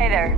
Hey there.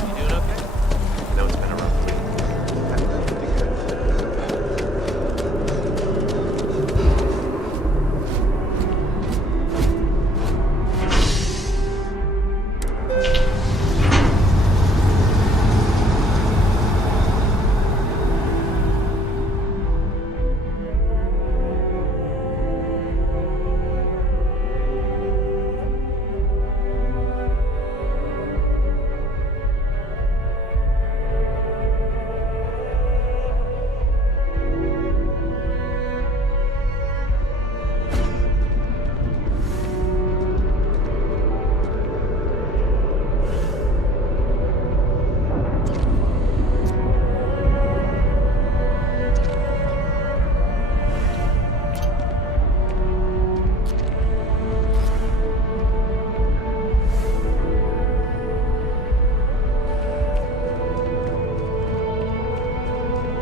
You doing okay? I know it's been a rough week.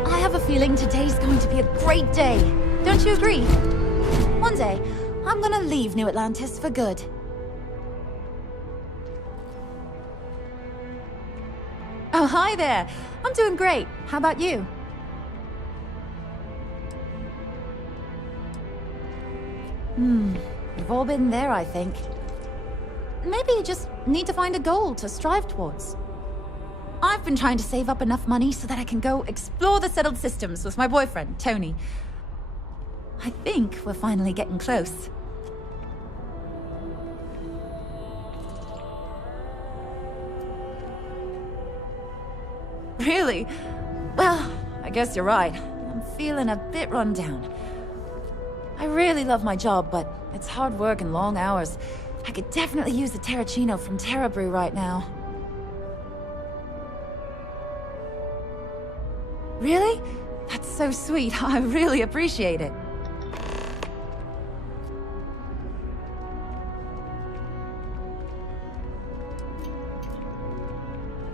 I have a feeling today's going to be a great day. Don't you agree? One day, I'm gonna leave New Atlantis for good. Oh, hi there. I'm doing great. How about you? We've all been there, I think. Maybe you just need to find a goal to strive towards. I've been trying to save up enough money so that I can go explore the settled systems with my boyfriend, Tony. I think we're finally getting close. Really? Well, I guess you're right. I'm feeling a bit run down. I really love my job, but it's hard work and long hours. I could definitely use a Terracino from Terra Brew right now. Really? That's so sweet. I really appreciate it.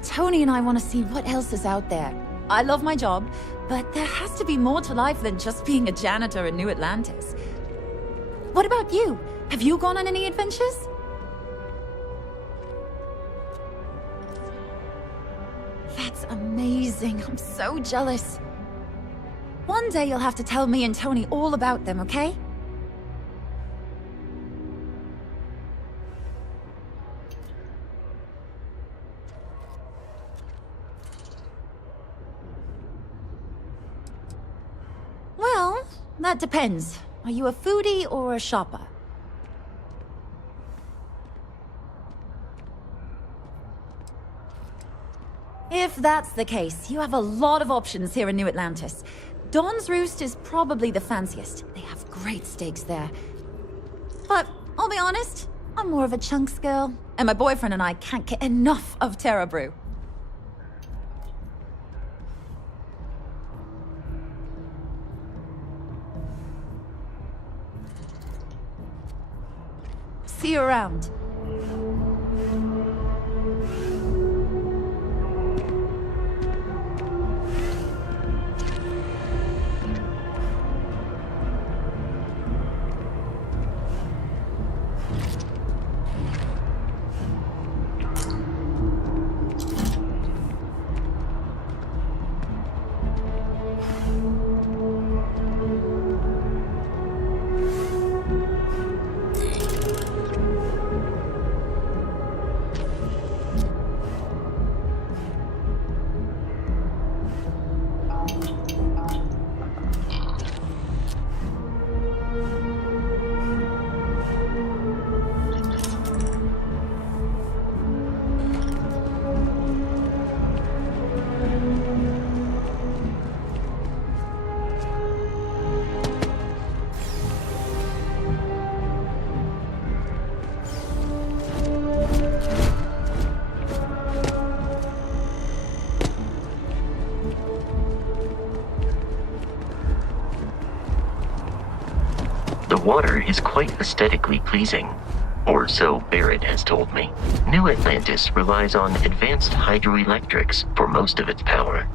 Tony and I want to see what else is out there. I love my job, but there has to be more to life than just being a janitor in New Atlantis. What about you? Have you gone on any adventures? That's amazing. I'm so jealous. One day you'll have to tell me and Tony all about them, okay? Well, that depends. Are you a foodie or a shopper? If that's the case, you have a lot of options here in New Atlantis. Dawn's Roost is probably the fanciest. They have great steaks there. But I'll be honest, I'm more of a chunks girl, and my boyfriend and I can't get enough of Terra Brew. See you around. The water is quite aesthetically pleasing. Or so Barrett has told me. New Atlantis relies on advanced hydroelectrics for most of its power.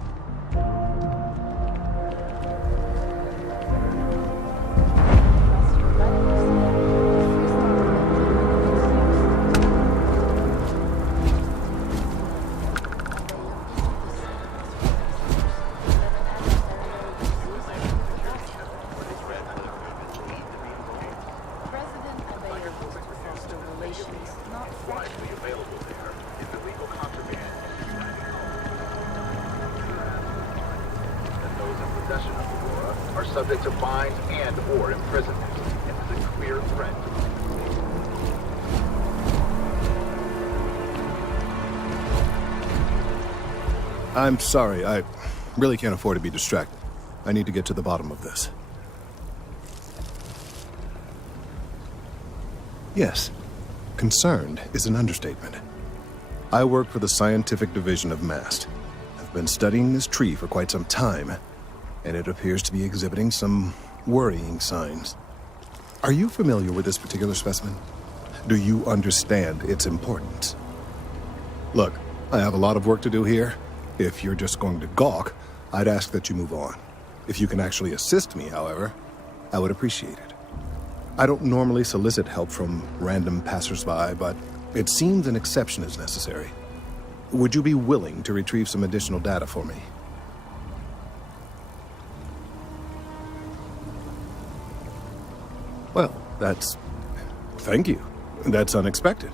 Are subject to fines and or imprisonment, and is a clear threat. I'm sorry, I really can't afford to be distracted. I need to get to the bottom of this. Yes, concerned is an understatement. I work for the scientific division of MAST. I've been studying this tree for quite some time, and it appears to be exhibiting some worrying signs. Are you familiar with this particular specimen? Do you understand its importance? Look, I have a lot of work to do here. If you're just going to gawk, I'd ask that you move on. If you can actually assist me, however, I would appreciate it. I don't normally solicit help from random passersby, but it seems an exception is necessary. Would you be willing to retrieve some additional data for me? Well, thank you. That's unexpected.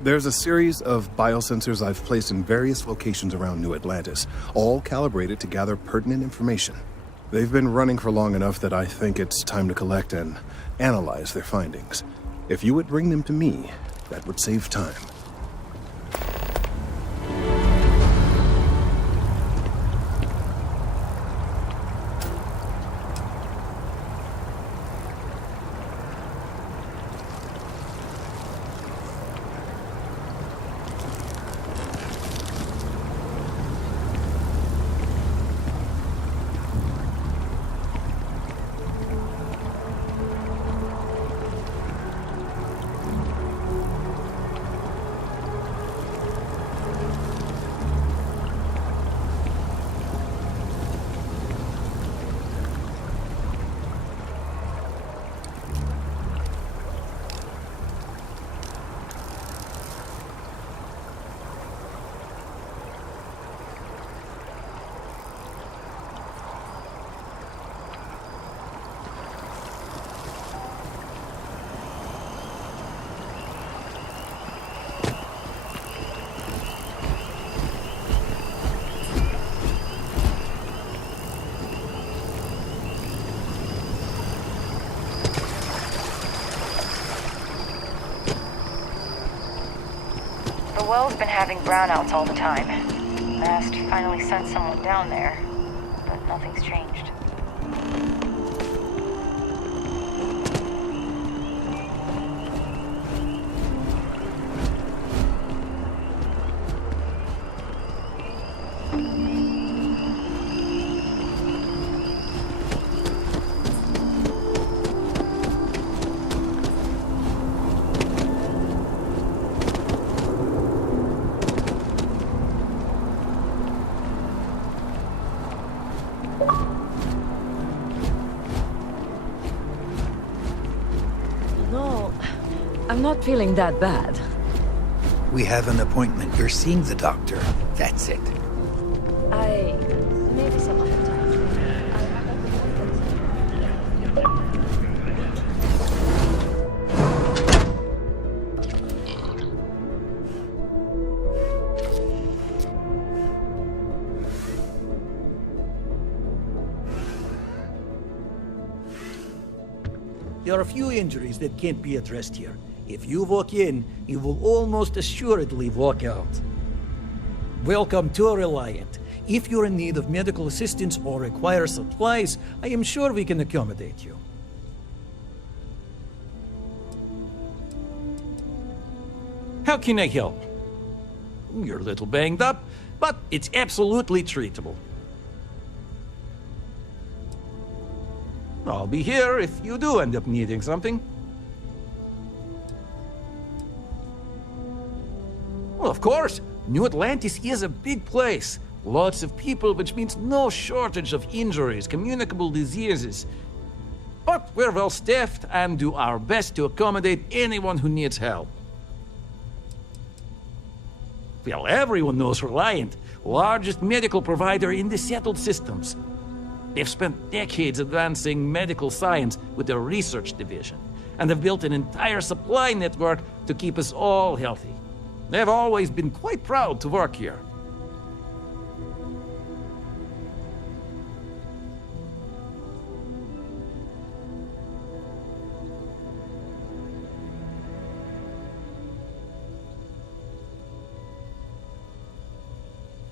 There's a series of biosensors I've placed in various locations around New Atlantis, all calibrated to gather pertinent information. They've been running for long enough that I think it's time to collect and analyze their findings. If you would bring them to me, that would save time. The well's been having brownouts all the time. Mast finally sent someone down there, but nothing's changed. No, I'm not feeling that bad. We have an appointment. You're seeing the doctor. That's it. Maybe some other time. There are a few injuries that can't be addressed here. If you walk in, you will almost assuredly walk out. Welcome to Reliant. If you're in need of medical assistance or require supplies, I am sure we can accommodate you. How can I help? You're a little banged up, but it's absolutely treatable. I'll be here if you do end up needing something. Well, of course, New Atlantis is a big place. Lots of people, which means no shortage of injuries, communicable diseases. But we're well staffed and do our best to accommodate anyone who needs help. Well, everyone knows Reliant, largest medical provider in the settled systems. They've spent decades advancing medical science with their research division, and have built an entire supply network to keep us all healthy. They've always been quite proud to work here.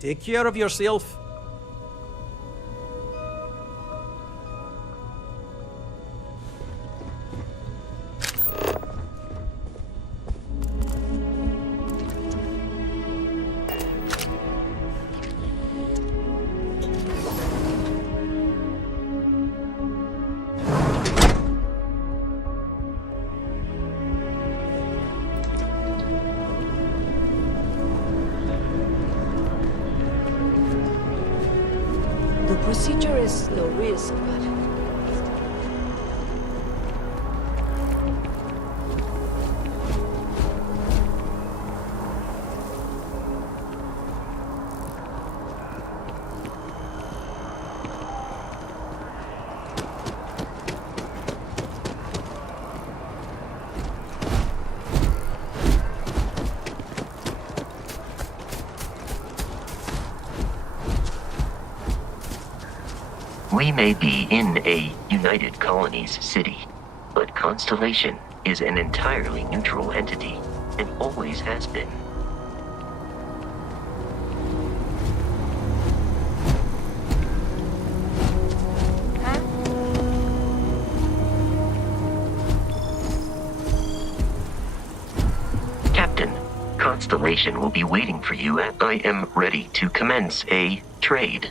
Take care of yourself. The procedure is low risk, but... We may be in a United Colonies city, but Constellation is an entirely neutral entity, and always has been. Captain, Constellation will be waiting for you at I am ready to commence a trade.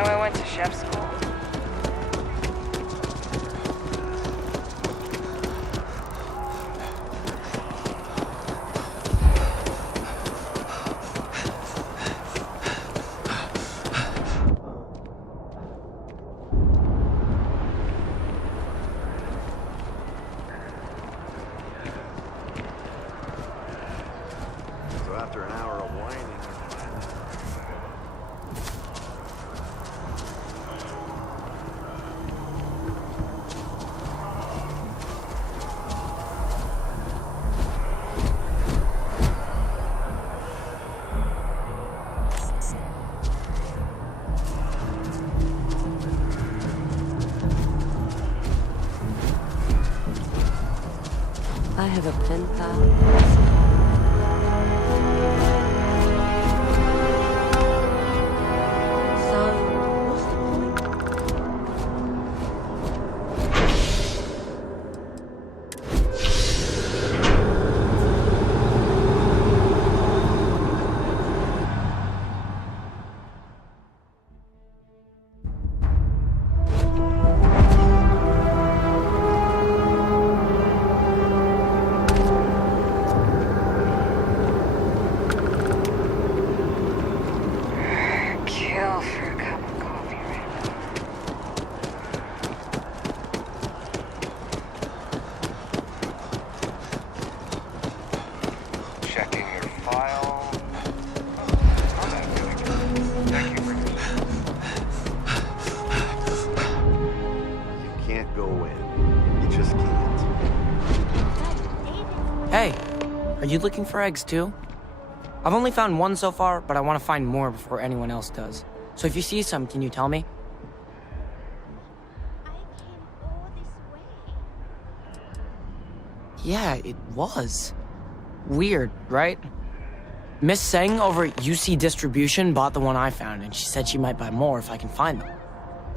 know I went to chef school? So after an hour of whining, I have a pen pal. So, what's the point? Kill for a cup of coffee right now. Checking your file. Oh, that's really good. Thank you for you can't go in. You just can't. Hey, are you looking for eggs too? I've only found one so far, but I want to find more before anyone else does. So if you see some, can you tell me? Yeah, it was. Weird, right? Miss Seng over at UC Distribution bought the one I found, and she said she might buy more if I can find them.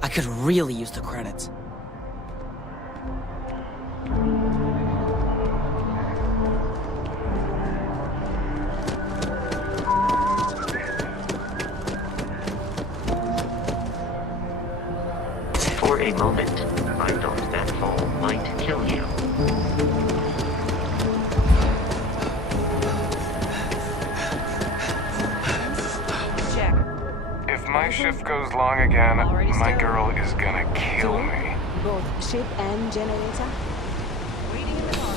I could really use the credits. For a moment, I thought that fall might kill you. Check. If my shift goes long again, my girl is gonna kill me. Both ship and generator? Waiting in the car.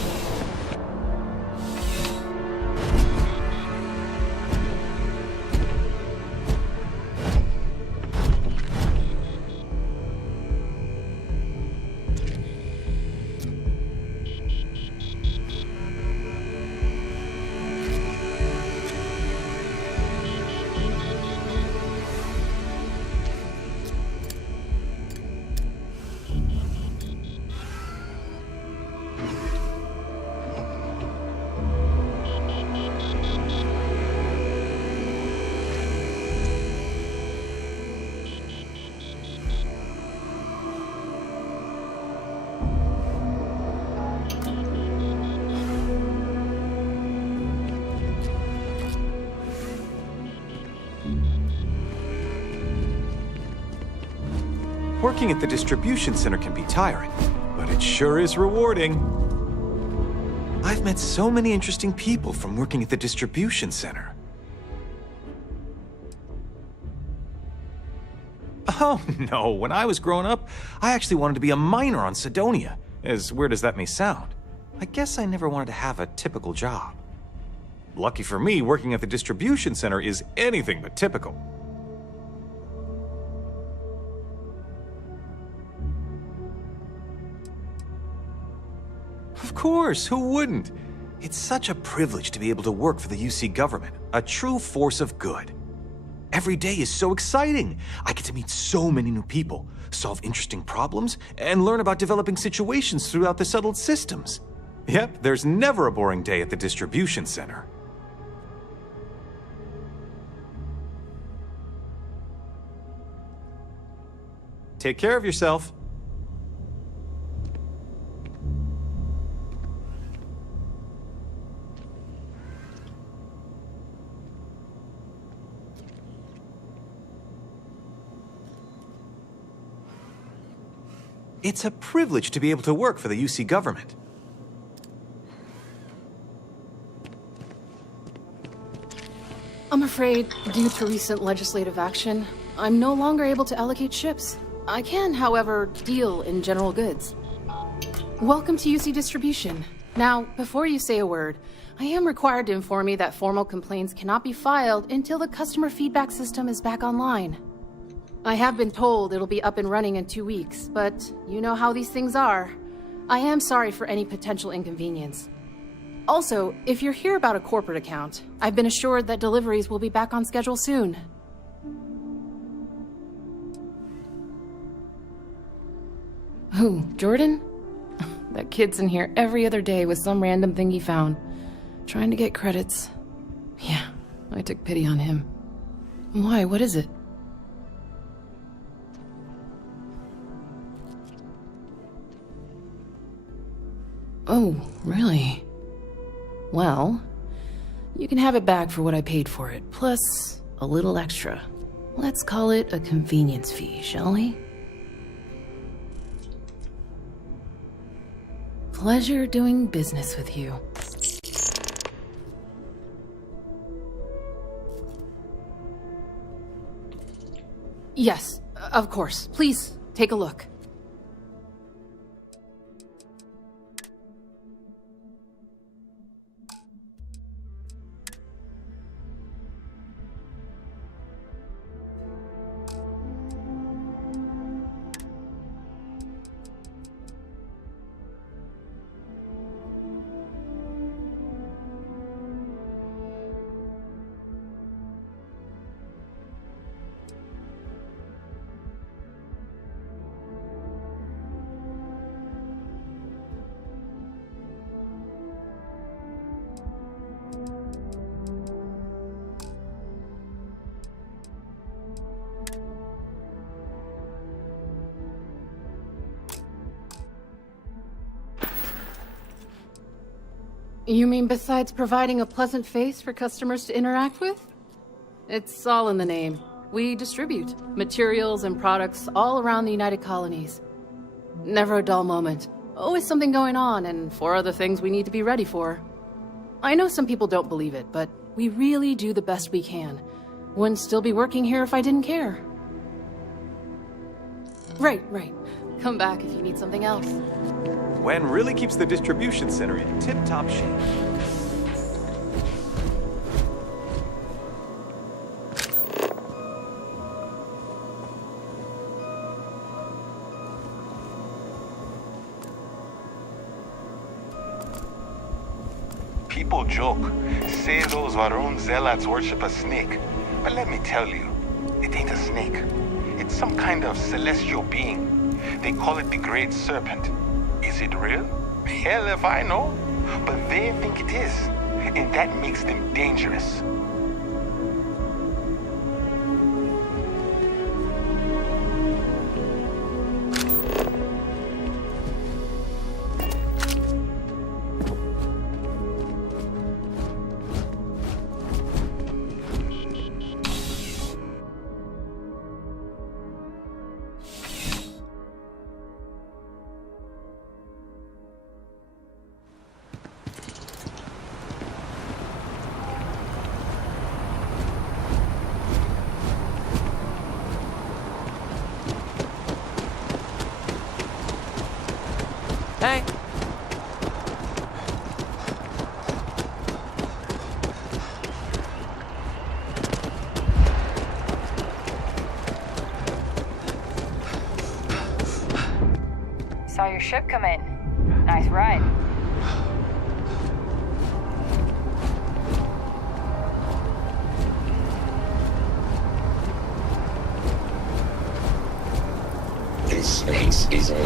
Working at the distribution center can be tiring, but it sure is rewarding. I've met so many interesting people from working at the distribution center. Oh, no, when I was growing up, I actually wanted to be a miner on Sidonia, as weird as that may sound. I guess I never wanted to have a typical job. Lucky for me, working at the distribution center is anything but typical. Of course, who wouldn't? It's such a privilege to be able to work for the UC government, a true force of good. Every day is so exciting. I get to meet so many new people, solve interesting problems, and learn about developing situations throughout the settled systems. Yep, there's never a boring day at the distribution center. Take care of yourself. It's a privilege to be able to work for the UC government. I'm afraid, due to recent legislative action, I'm no longer able to allocate ships. I can, however, deal in general goods. Welcome to UC Distribution. Now, before you say a word, I am required to inform you that formal complaints cannot be filed until the customer feedback system is back online. I have been told it'll be up and running in 2 weeks, but you know how these things are. I am sorry for any potential inconvenience. Also, if you're here about a corporate account, I've been assured that deliveries will be back on schedule soon. Who, Jordan? That kid's in here every other day with some random thing he found, trying to get credits. Yeah, I took pity on him. Why, what is it? Oh, really? Well, you can have it back for what I paid for it, plus a little extra. Let's call it a convenience fee, shall we? Pleasure doing business with you. Yes, of course. Please, take a look. You mean besides providing a pleasant face for customers to interact with? It's all in the name. We distribute materials and products all around the United Colonies. Never a dull moment. Always something going on and 4 other things we need to be ready for. I know some people don't believe it, but we really do the best we can. Wouldn't still be working here if I didn't care. Right. Come back if you need something else. Wen really keeps the distribution center in tip-top shape. People joke, say those Varun zealots worship a snake. But let me tell you, it ain't a snake. It's some kind of celestial being. They call it the Great Serpent. Is it real? Hell if I know. But they think it is, and that makes them dangerous. Hey. Saw your ship come in. Nice ride. This space is a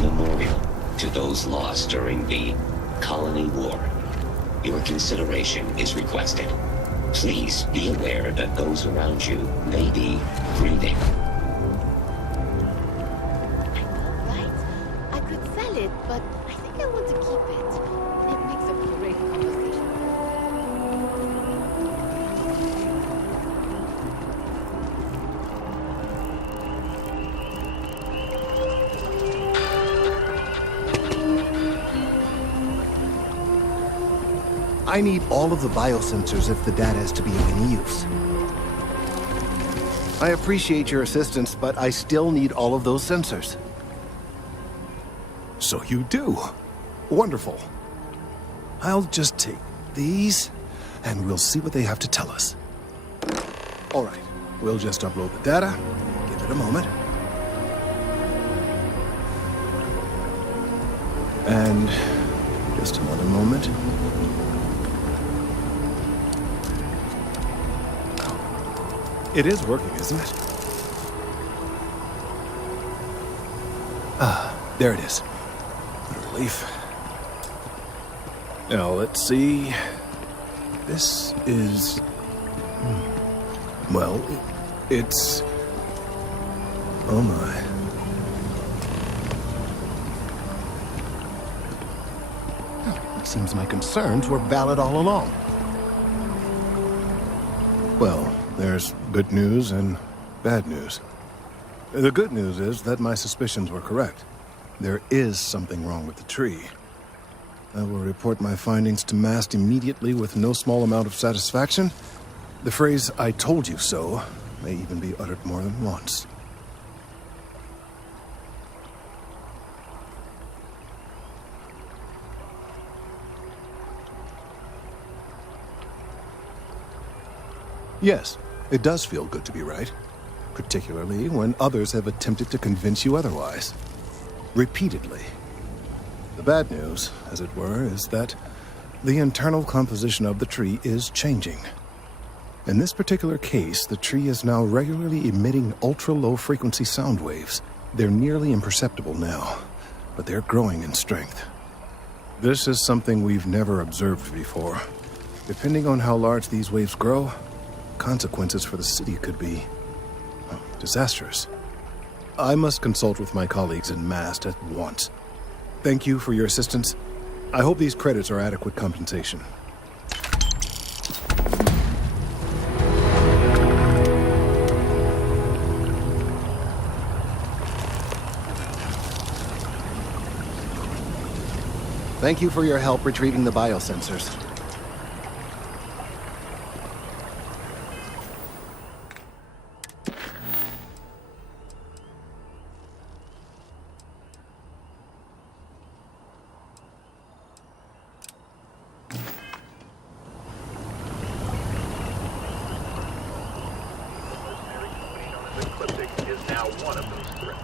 memorial to those lost during the Colony War. Your consideration is requested. Please be aware that those around you may be grieving. Right? I could sell it, but I think I want to keep it. It makes a great conversation. I need all of the biosensors if the data is to be of any use. I appreciate your assistance, but I still need all of those sensors. So you do. Wonderful. I'll just take these, and we'll see what they have to tell us. All right, we'll just upload the data. Give it a moment. And just another moment. It is working, isn't it? Ah, there it is. What a relief. Now, let's see. This is... Well, it's... Oh my. It seems my concerns were valid all along. Well, there's good news and bad news. The good news is that my suspicions were correct. There is something wrong with the tree. I will report my findings to MAST immediately with no small amount of satisfaction. The phrase, "I told you so," may even be uttered more than once. Yes, it does feel good to be right, particularly when others have attempted to convince you otherwise. Repeatedly. The bad news, as it were, is that the internal composition of the tree is changing. In this particular case, the tree is now regularly emitting ultra-low frequency sound waves. They're nearly imperceptible now, but they're growing in strength. This is something we've never observed before. Depending on how large these waves grow, consequences for the city could be disastrous. I must consult with my colleagues in MAST at once. Thank you for your assistance. I hope these credits are adequate compensation. Thank you for your help retrieving the biosensors. Is now one of those threats.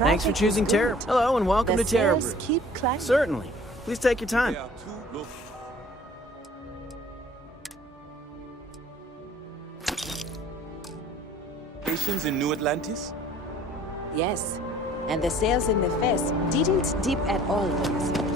Thanks for traffic choosing is Terror. good. Hello and welcome The to Terror sales Brew. keep climbing. Certainly. Please take your time. Stations in New Atlantis? Yes, and the sales in the fest didn't dip at all last year.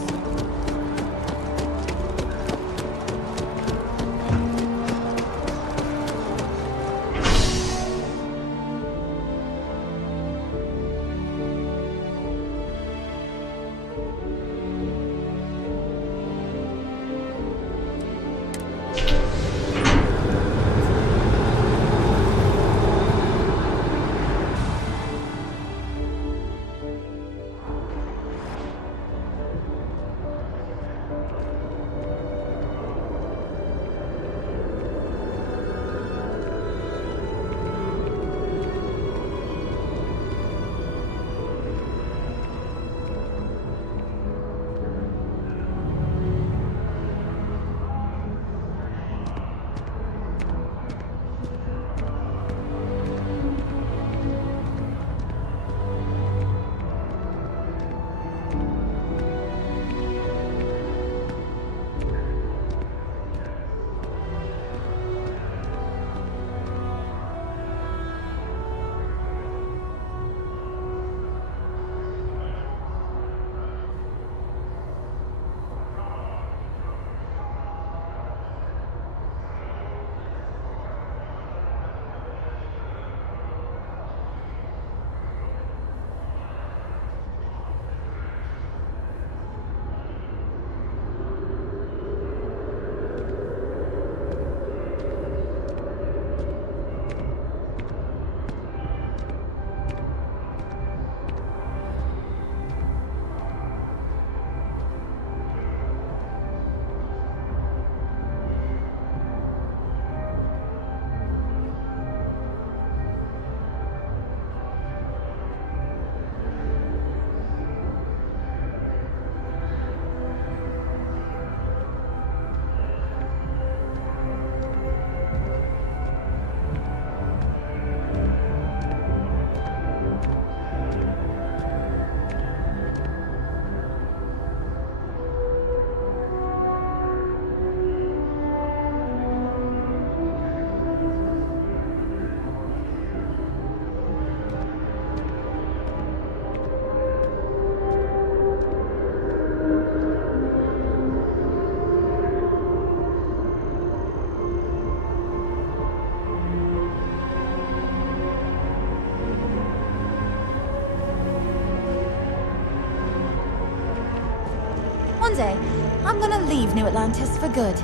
One day, I'm gonna leave New Atlantis for good.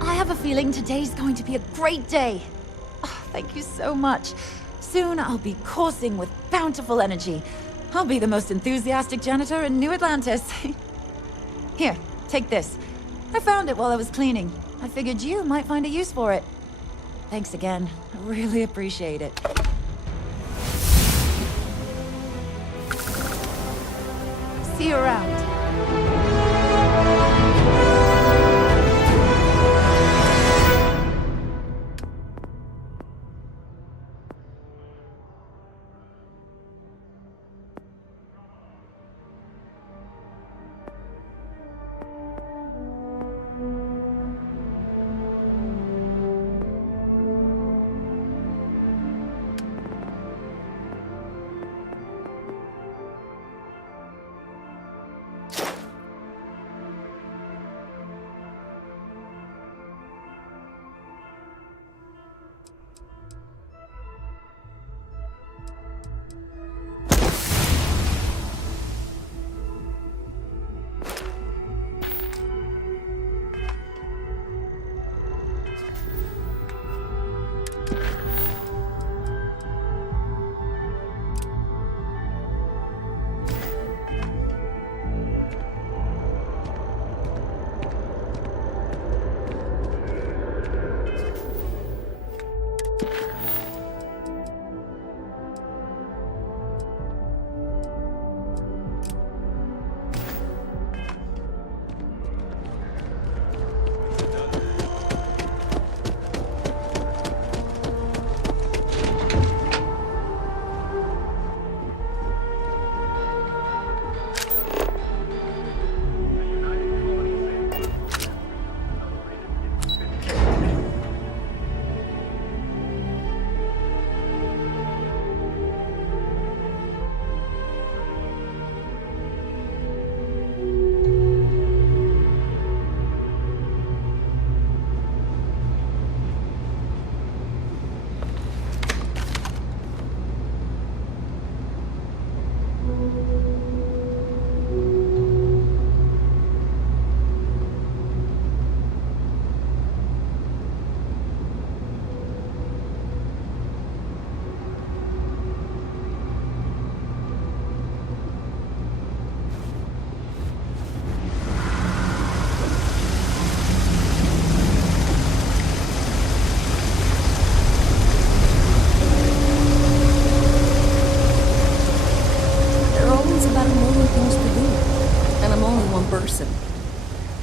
I have a feeling today's going to be a great day. Oh, thank you so much. Soon I'll be coursing with bountiful energy. I'll be the most enthusiastic janitor in New Atlantis. Here, take this. I found it while I was cleaning. I figured you might find a use for it. Thanks again. I really appreciate it. See you around.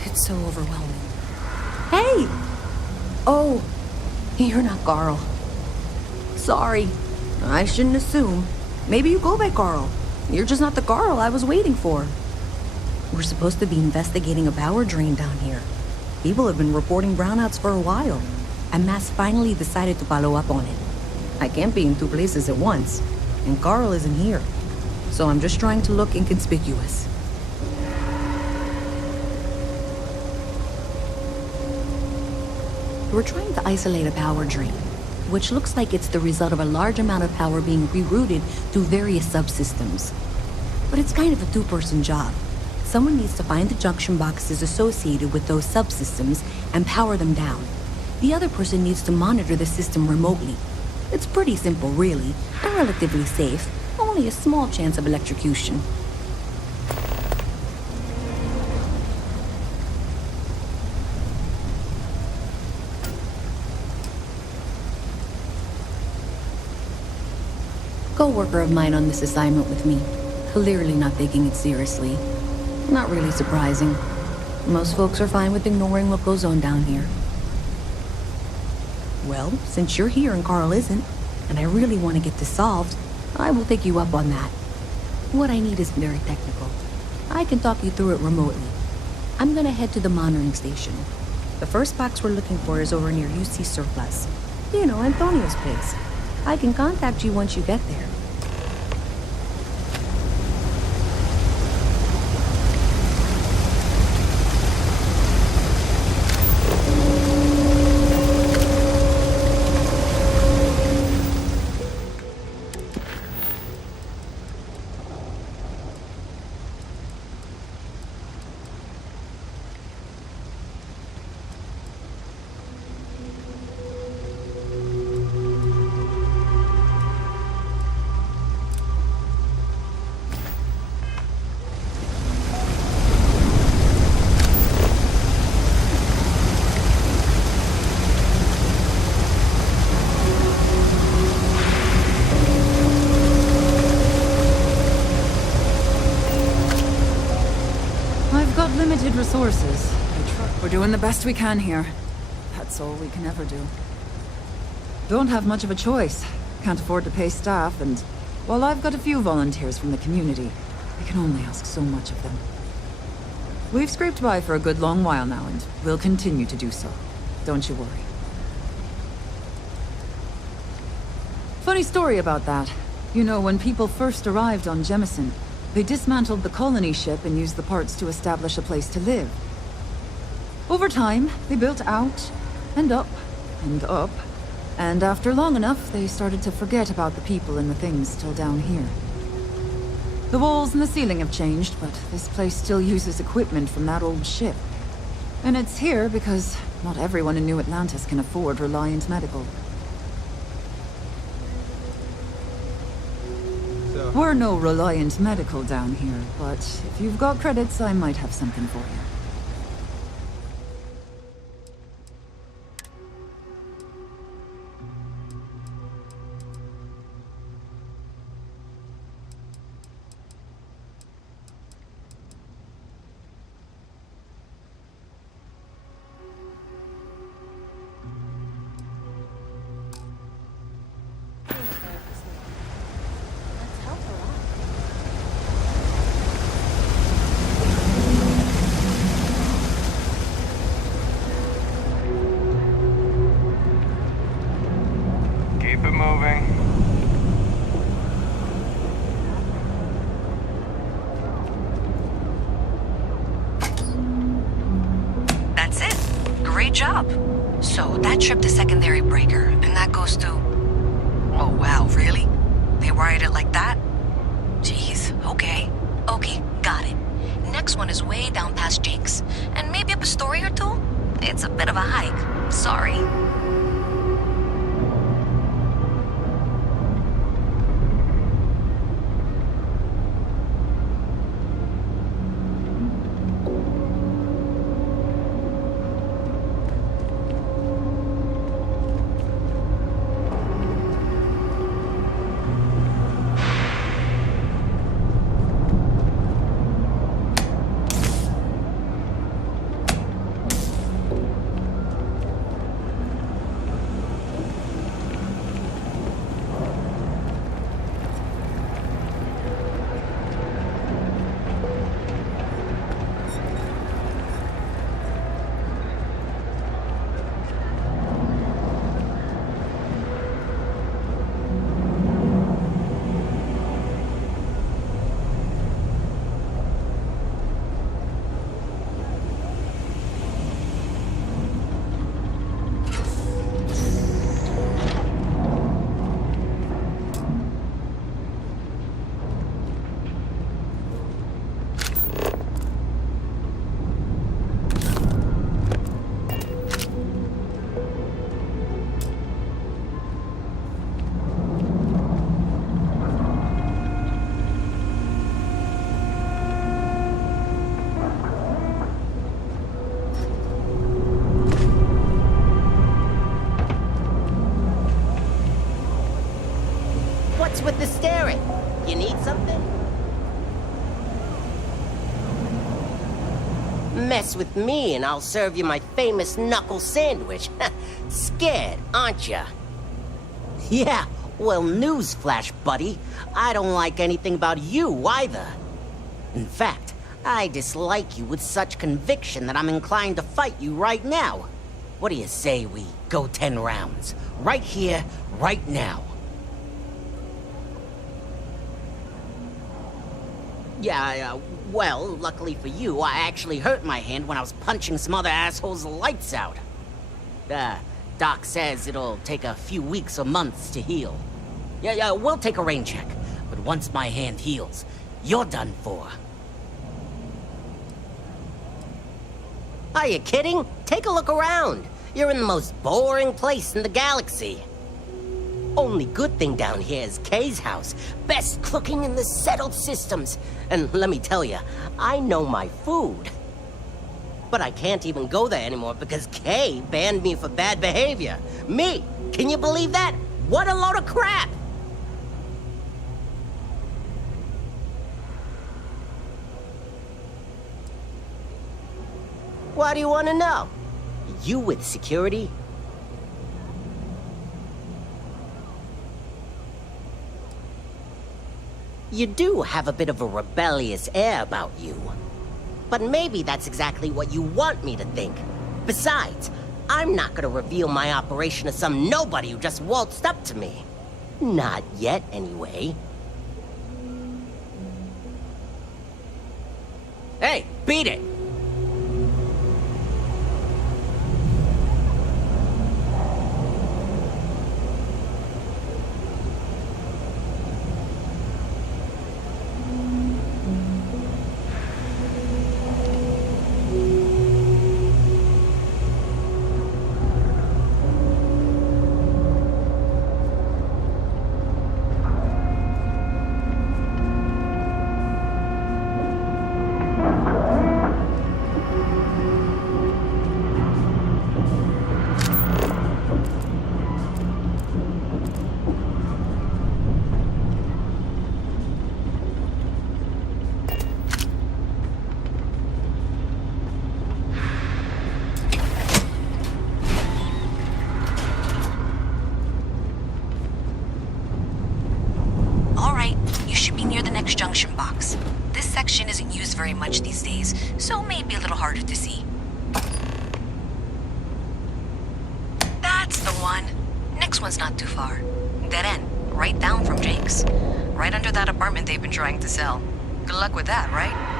It's so overwhelming. Hey! Oh, you're not Carl. Sorry. I shouldn't assume. Maybe you go by Carl. You're just not the Carl I was waiting for. We're supposed to be investigating a power drain down here. People have been reporting brownouts for a while, and Mass finally decided to follow up on it. I can't be in two places at once, and Carl isn't here. So I'm just trying to look inconspicuous. We're trying to isolate a power drain, which looks like it's the result of a large amount of power being rerouted through various subsystems. But it's kind of a two-person job. Someone needs to find the junction boxes associated with those subsystems and power them down. The other person needs to monitor the system remotely. It's pretty simple, really, and relatively safe. Only a small chance of electrocution. Co-worker of mine on this assignment with me. Clearly not taking it seriously. Not really surprising. Most folks are fine with ignoring what goes on down here. Well, since you're here and Carl isn't, and I really want to get this solved, I will take you up on that. What I need is very technical. I can talk you through it remotely. I'm gonna head to the monitoring station. The first box we're looking for is over near UC Surplus. You know, Antonio's place. I can contact you once you get there. Limited resources. We're doing the best we can here. That's all we can ever do. Don't have much of a choice. Can't afford to pay staff, and while I've got a few volunteers from the community, I can only ask so much of them. We've scraped by for a good long while now, and we'll continue to do so. Don't you worry. Funny story about that. You know, when people first arrived on Jemison, they dismantled the colony ship and used the parts to establish a place to live. Over time, they built out, and up, and up, and after long enough, they started to forget about the people and the things still down here. The walls and the ceiling have changed, but this place still uses equipment from that old ship. And it's here because not everyone in New Atlantis can afford Reliant Medical. We're no Reliant Medical down here, but if you've got credits, I might have something for you. Job. So that trip to secondary breaker, and that goes to... Oh wow, really? They wired it like that? Jeez, okay. Okay, got it. Next one is way down past Jake's, and maybe up a story or two? It's a bit of a hike. Sorry. with the staring? You need something? Mess with me and I'll serve you my famous knuckle sandwich. Scared, aren't ya? Yeah, well, newsflash, buddy. I don't like anything about you either. In fact, I dislike you with such conviction that I'm inclined to fight you right now. What do you say we go 10 rounds? Right here, right now. Yeah, well, luckily for you, I actually hurt my hand when I was punching some other asshole's lights out. Doc says it'll take a few weeks or months to heal. Yeah, we'll take a rain check. But once my hand heals, you're done for. Are you kidding? Take a look around. You're in the most boring place in the galaxy. Only good thing down here is Kay's house. Best cooking in the settled systems. And let me tell you, I know my food. But I can't even go there anymore because Kay banned me for bad behavior. Me! Can you believe that? What a load of crap! What do you want to know? You with security? You do have a bit of a rebellious air about you. But maybe that's exactly what you want me to think. Besides, I'm not gonna reveal my operation to some nobody who just waltzed up to me. Not yet, anyway. Hey, beat it! junction box. This section isn't used very much these days, so it may be a little harder to see. That's the one. Next one's not too far. Dead end, right down from Jake's. Right under that apartment they've been trying to sell. Good luck with that, right?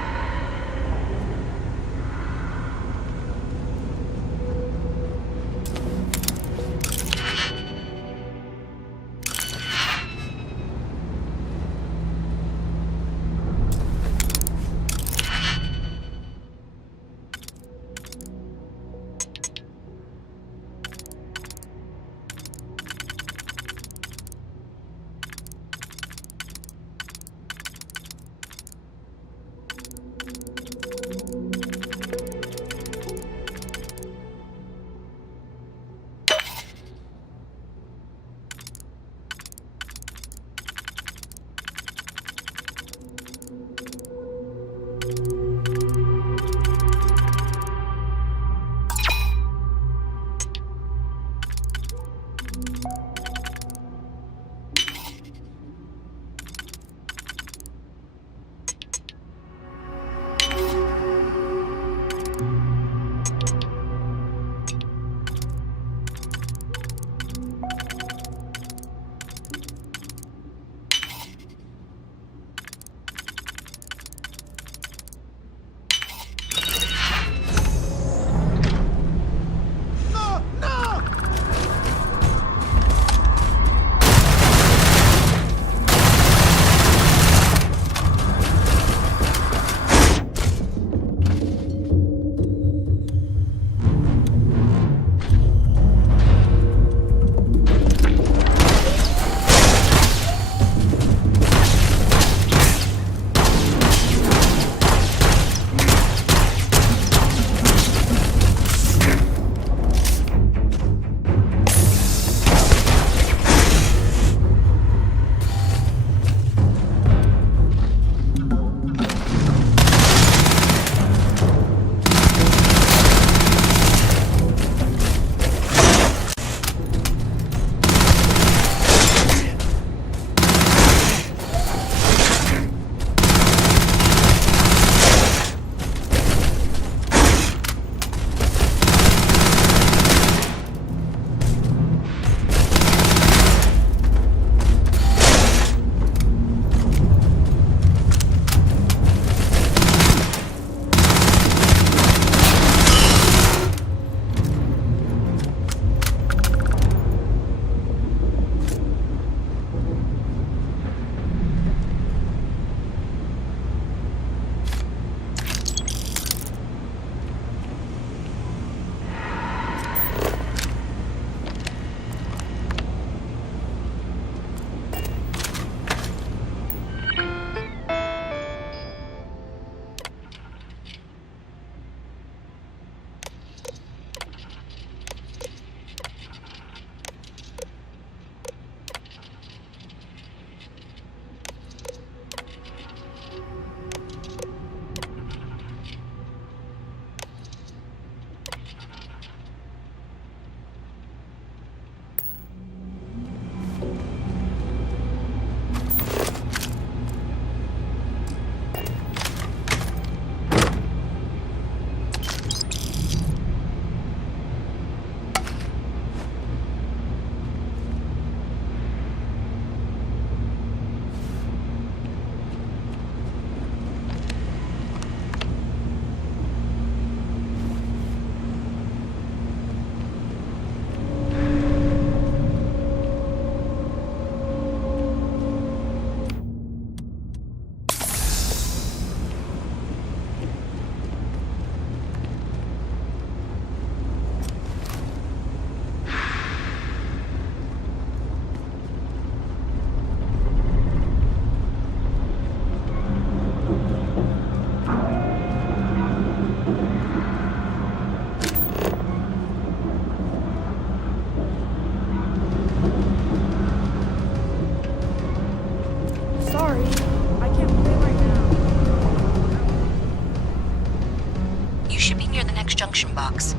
the next junction box.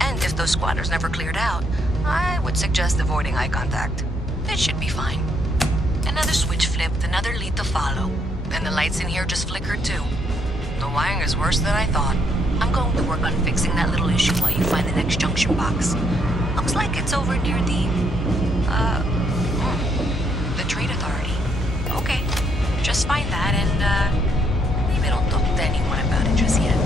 And if those squatters never cleared out, I would suggest avoiding eye contact. It should be fine. Another switch flipped, another lead to follow. And the lights in here just flickered too. The wiring is worse than I thought. I'm going to work on fixing that little issue while you find the next junction box. Looks like it's over near the Trade Authority. Okay, just find that and, maybe don't talk to anyone about it just yet.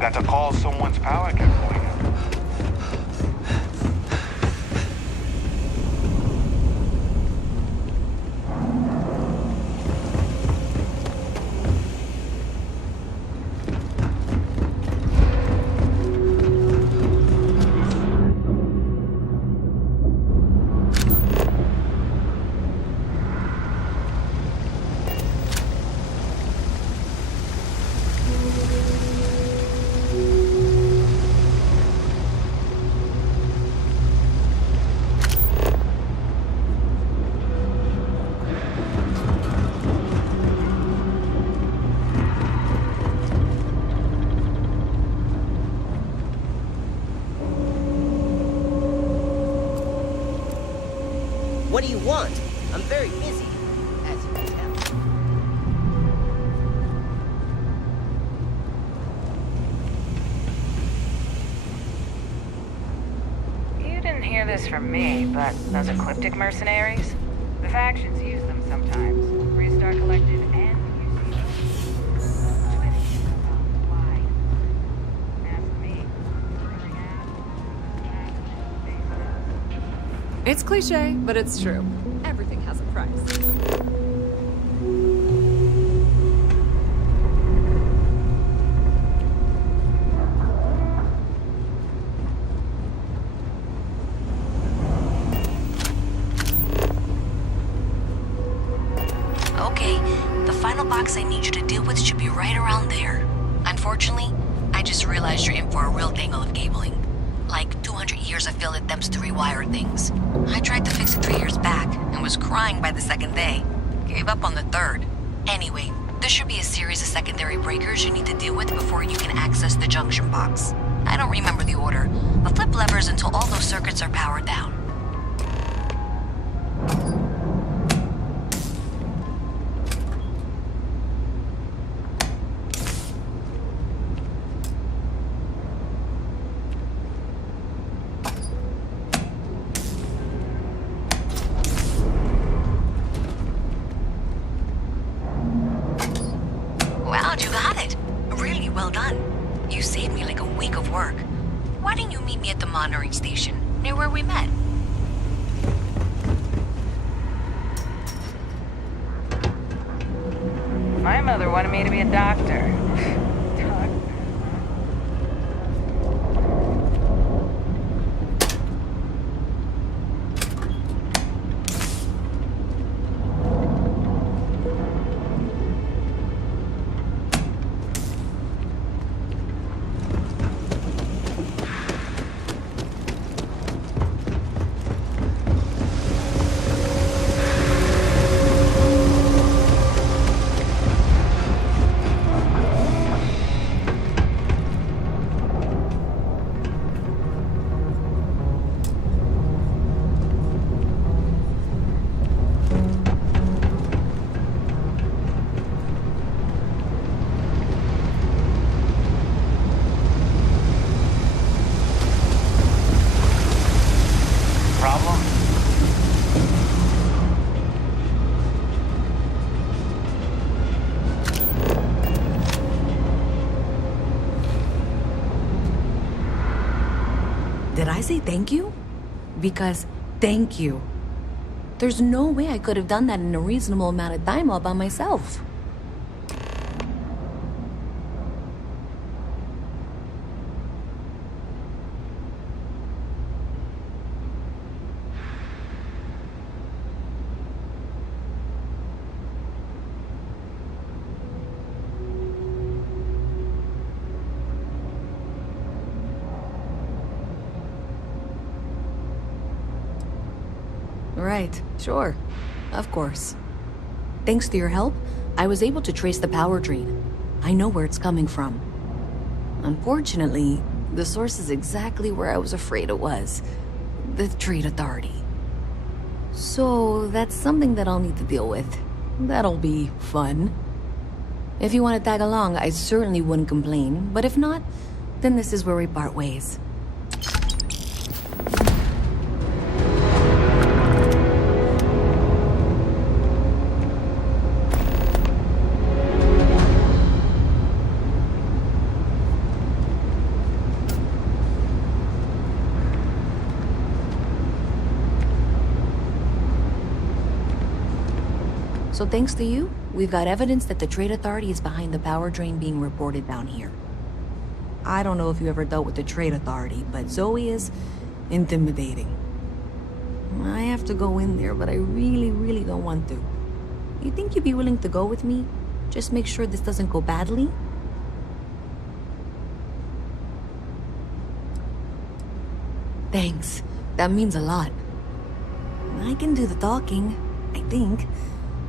Got to call someone's power kept going out. What do you want? I'm very busy, as you can tell. You didn't hear this from me, but those ecliptic mercenaries? The factions use them sometimes. Restart Collective and It's cliche, but it's true. Everything has a price. Okay, the final box I need you to deal with should be right around there. Unfortunately, I just realized you're in for a real tangle of cabling. Like 200 years of field attempts to rewire things. I tried to fix it 3 years back and was crying by the second day. Gave up on the third. Anyway, there should be a series of secondary breakers you need to deal with before you can access the junction box. I don't remember the order, but flip levers until all those circuits are powered down. Wow, you got it. Really well done. You saved me like a week of work. Why didn't you meet me at the monitoring station, near where we met? My mother wanted me to be a doctor. Did I say thank you? Because thank you. There's no way I could have done that in a reasonable amount of time all by myself. Right, sure. Of course. Thanks to your help, I was able to trace the power drain. I know where it's coming from. Unfortunately, the source is exactly where I was afraid it was. The Trade Authority. So, that's something that I'll need to deal with. That'll be fun. If you want to tag along, I certainly wouldn't complain, but if not, then this is where we part ways. So thanks to you, we've got evidence that the Trade Authority is behind the power drain being reported down here. I don't know if you ever dealt with the Trade Authority, but Zoe is intimidating. I have to go in there, but I really don't want to. You think you'd be willing to go with me? Just make sure this doesn't go badly? Thanks. That means a lot. I can do the talking, I think.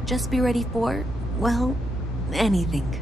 Just be ready for, well, anything.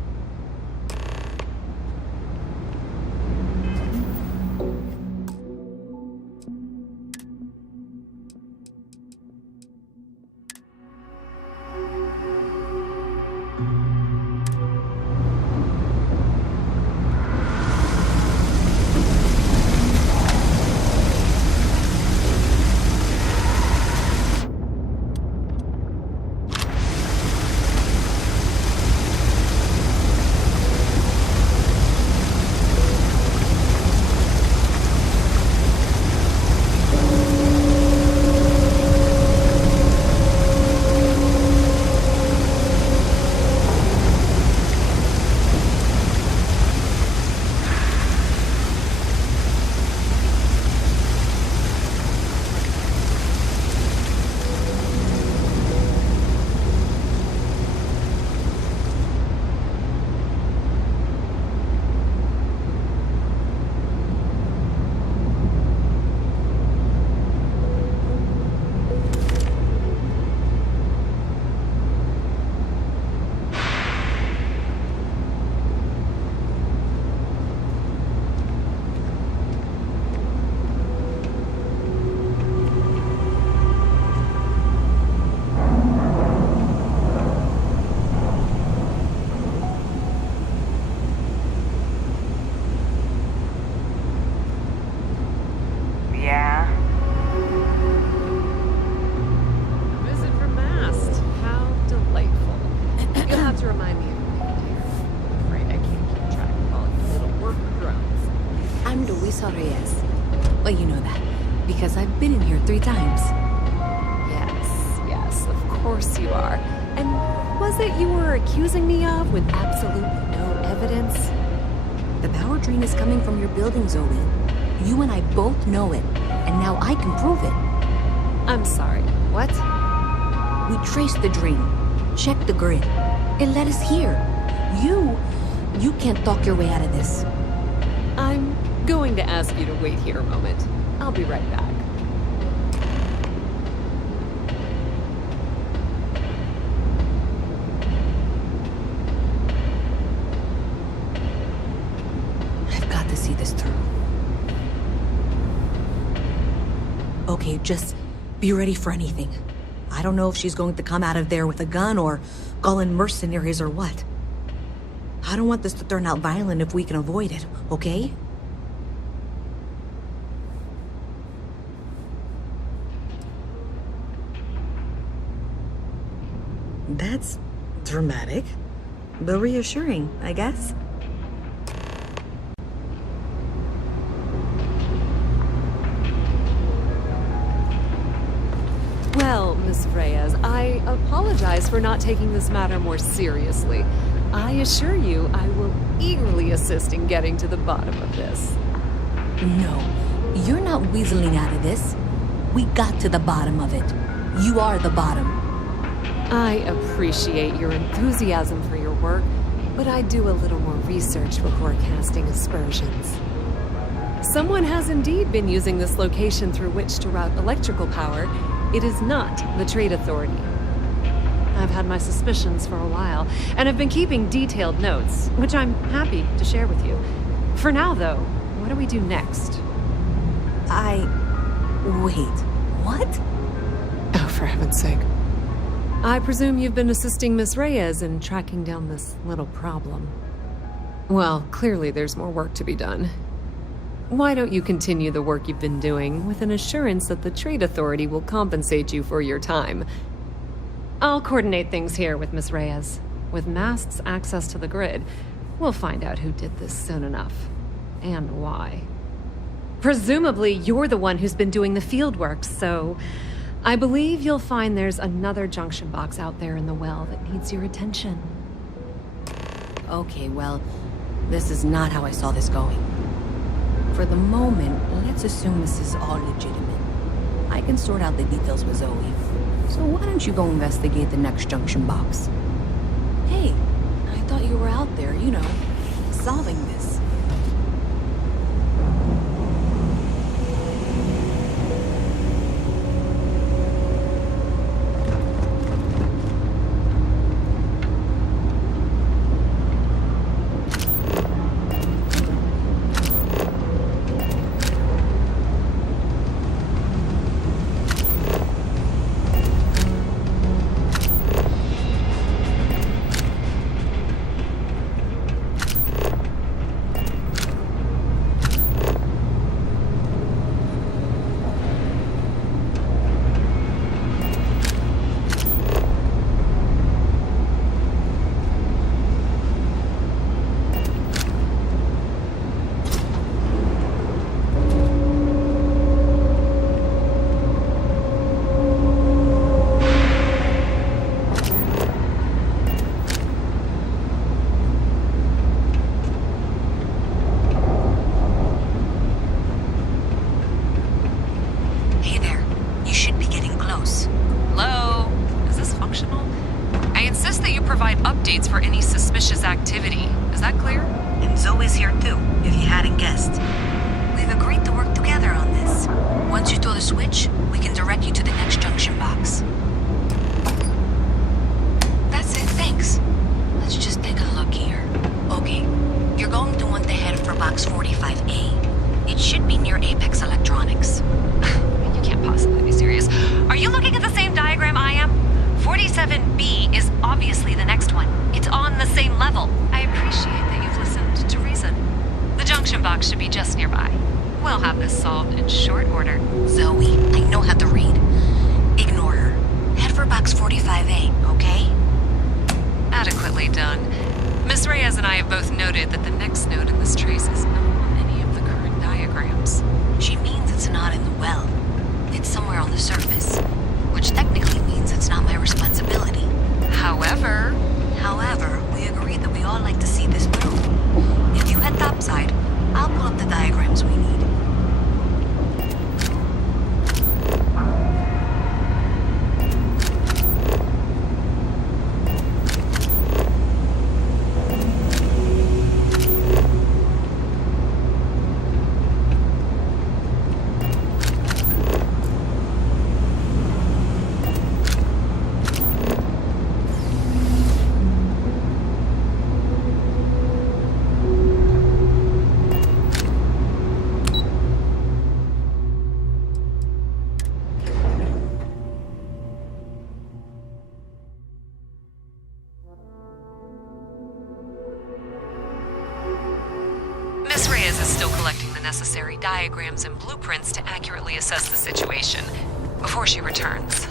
Well, you know that, because I've been in here 3 times. Yes, of course you are. And was it you were accusing me of with absolutely no evidence? The power drain is coming from your building, Zoe. You and I both know it, and now I can prove it. I'm sorry, what? We traced the drain, checked the grid. It led us here. You can't talk your way out of this. I'm going to ask you to wait here a moment. I'll be right back. I've got to see this through. Okay, just be ready for anything. I don't know if she's going to come out of there with a gun or call in mercenaries or what. I don't want this to turn out violent if we can avoid it, okay? That's dramatic, but reassuring, I guess. Well, Miss Reyes, I apologize for not taking this matter more seriously. I assure you, I will eagerly assist in getting to the bottom of this. No, you're not weaseling out of this. We got to the bottom of it. You are the bottom. I appreciate your enthusiasm for your work, but I do a little more research before casting aspersions. Someone has indeed been using this location through which to route electrical power, It is not the Trade Authority. I've had my suspicions for a while, and have been keeping detailed notes, which I'm happy to share with you. For now, though, what do we do next? Wait, what? Oh, for heaven's sake. I presume you've been assisting Miss Reyes in tracking down this little problem. Well, clearly there's more work to be done. Why don't you continue the work you've been doing with an assurance that the Trade Authority will compensate you for your time? I'll coordinate things here with Miss Reyes. With Mast's access to the grid, we'll find out who did this soon enough. And why. Presumably, you're the one who's been doing the field work, so I believe you'll find there's another junction box out there in the well that needs your attention. Okay, well, this is not how I saw this going. For the moment, let's assume this is all legitimate. I can sort out the details with Zoe. So why don't you go investigate the next junction box? Hey, I thought you were out there, you know, solving this. updates for any suspicious activity. Is that clear? And Zoe's here too, if you hadn't guessed. We've agreed to work together on this. Once you throw the switch, we can direct you to the next junction box. That's it, thanks. Let's just take a look here. Okay, you're going to want to head for box 45A. It should be near Apex Electronics. You can't possibly be serious. Are you looking at the same diagram I am? 47B is obviously the next one. It's on the same level. I appreciate that you've listened to reason. The junction box should be just nearby. We'll have this solved in short order. Zoe, I know how to read. Ignore her. Head for box 45A, okay? Adequately done. Miss Reyes and I have both noted that the next node in this trace is not on any of the current diagrams. She means it's not in the well. It's somewhere on the surface. Which technically means it's not my responsibility. However, we agreed that we all like to see this through. If you head topside, I'll pull up the diagrams we need. Miss Reyes is still collecting the necessary diagrams and blueprints to accurately assess the situation. Before she returns,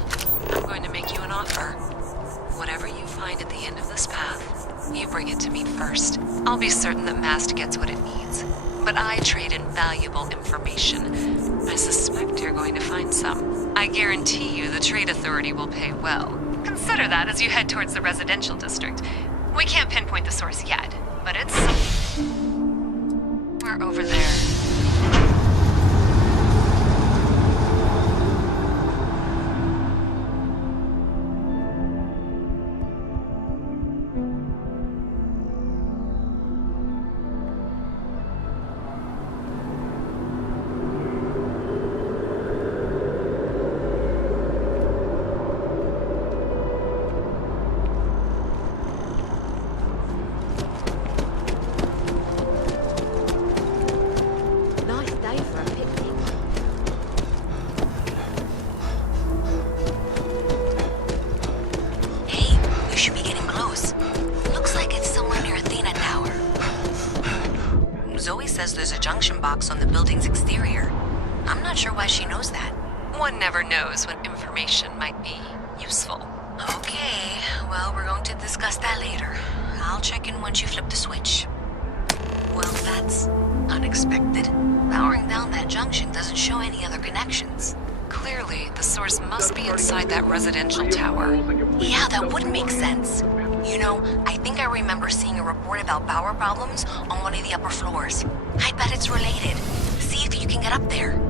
I'm going to make you an offer. Whatever you find at the end of this path, you bring it to me first. I'll be certain that Mast gets what it needs. But I trade in valuable information. I suspect you're going to find some. I guarantee you the Trade Authority will pay well. Consider that as you head towards the residential district. We can't pinpoint the source yet, but it's somewhere over there. marks on the building's exterior. I'm not sure why she knows that. One never knows when information might be useful. Okay, well, we're going to discuss that later. I'll check in once you flip the switch. Well, that's unexpected. Powering down that junction doesn't show any other connections. Clearly, the source must be inside that residential tower. Yeah, that would make sense. You know, I think I remember seeing a report about power problems on one of the upper floors. I bet it's related. See if you can get up there.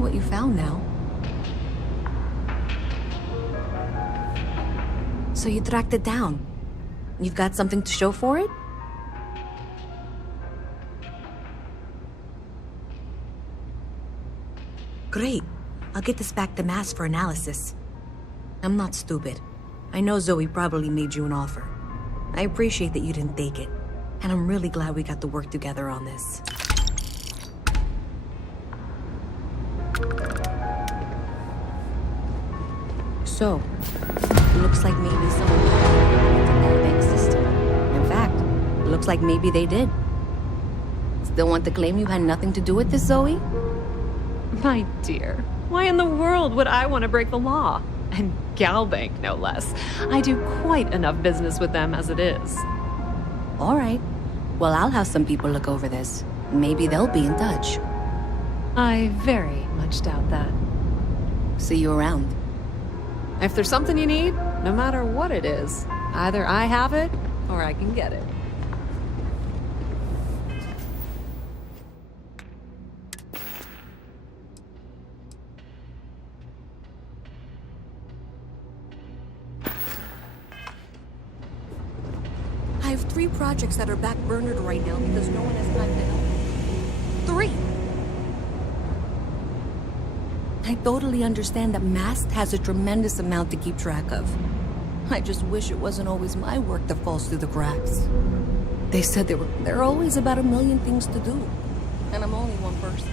what you found now. So you tracked it down. You've got something to show for it? Great. I'll get this back to Mass for analysis. I'm not stupid. I know Zoe probably made you an offer. I appreciate that you didn't take it. And I'm really glad we got to work together on this. So, looks like maybe someone got the bank system. In fact, looks like maybe they did. Still want to claim you had nothing to do with this, Zoe? My dear, why in the world would I want to break the law? And Galbank, no less. I do quite enough business with them as it is. All right. Well, I'll have some people look over this. Maybe they'll be in touch. I very much doubt that. See you around. If there's something you need, no matter what it is, either I have it or I can get it. I have 3 projects that are backburnered right now because no one has time to help. 3! I totally understand that Mast has a tremendous amount to keep track of. I just wish it wasn't always my work that falls through the cracks. They said there are always about 1 million things to do, and I'm only one person.